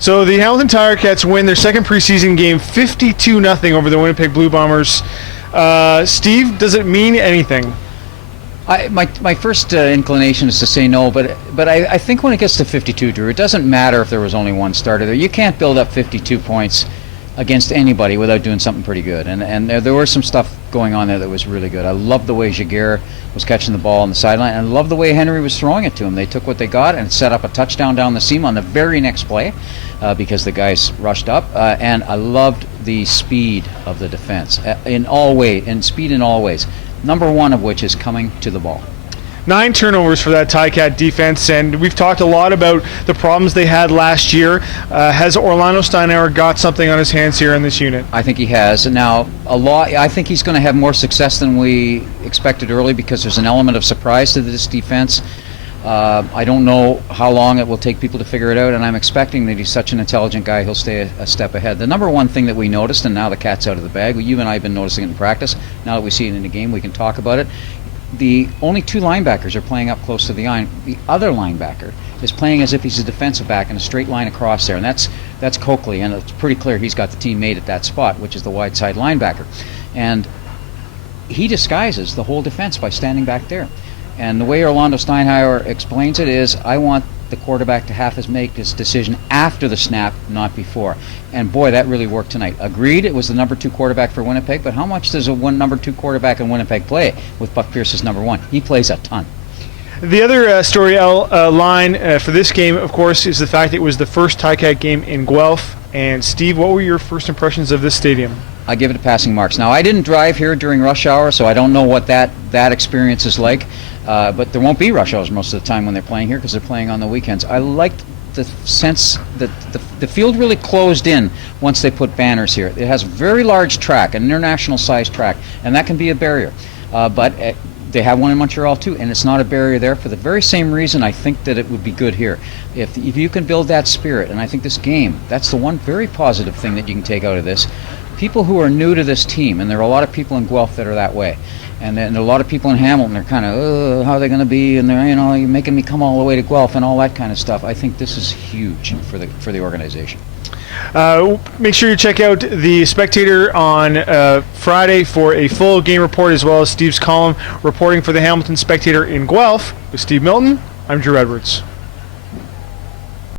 So the Hamilton Ticats win their second preseason game 52-0 over the Winnipeg Blue Bombers. Steve, does it mean anything? My first inclination is to say no, but I think when it gets to 52, Drew, it doesn't matter if there was only one starter there. You can't build up 52 points against anybody without doing something pretty good. And there was some stuff going on there that was really good. I loved the way Jaguar was catching the ball on the sideline, and I loved the way Henry was throwing it to him. They took what they got and set up a touchdown down the seam on the very next play because the guys rushed up. And I loved the speed of the defense in all ways, and speed in all ways. Number one of which is coming to the ball. 9 turnovers for that Ticat defense, and we've talked a lot about the problems they had last year. Has Orlando Steinauer got something on his hands here in this unit? I think he has. Now, I think he's going to have more success than we expected early because there's an element of surprise to this defense. I don't know how long it will take people to figure it out, and I'm expecting that he's such an intelligent guy, he'll stay a step ahead. The number one thing that we noticed, and now the cat's out of the bag, you and I have been noticing it in practice, now that we see it in the game, we can talk about it. The only 2 linebackers are playing up close to the line. The other linebacker is playing as if he's a defensive back in a straight line across there, and that's Coakley, and it's pretty clear he's got the team made at that spot, which is the wide side linebacker. And he disguises the whole defense by standing back there. And the way Orlando Steinauer explains it is, I want the quarterback to make his decision after the snap, not before. And boy, that really worked tonight. Agreed, it was the number 2 quarterback for Winnipeg, but how much does a number 2 quarterback in Winnipeg play with Buck Pierce as number 1? He plays a ton. The other line for this game, of course, is the fact that it was the first Ticat game in Guelph. And Steve, what were your first impressions of this stadium? I give it a passing marks. Now, I didn't drive here during rush hour, so I don't know what that experience is like. But there won't be rush hours most of the time when they're playing here because they're playing on the weekends. I liked the sense that the field really closed in once they put banners here. It has a very large track, an international sized track, and that can be a barrier. But they have one in Montreal too, and it's not a barrier there for the very same reason I think that it would be good here. If you can build that spirit, and I think this game, that's the one very positive thing that you can take out of this. People who are new to this team, and there are a lot of people in Guelph that are that way, and then a lot of people in Hamilton are kind of, how are they going to be? And they're, you're making me come all the way to Guelph and all that kind of stuff. I think this is huge for the organization. Make sure you check out the Spectator on Friday for a full game report, as well as Steve's column reporting for the Hamilton Spectator in Guelph. With Steve Milton, I'm Drew Edwards.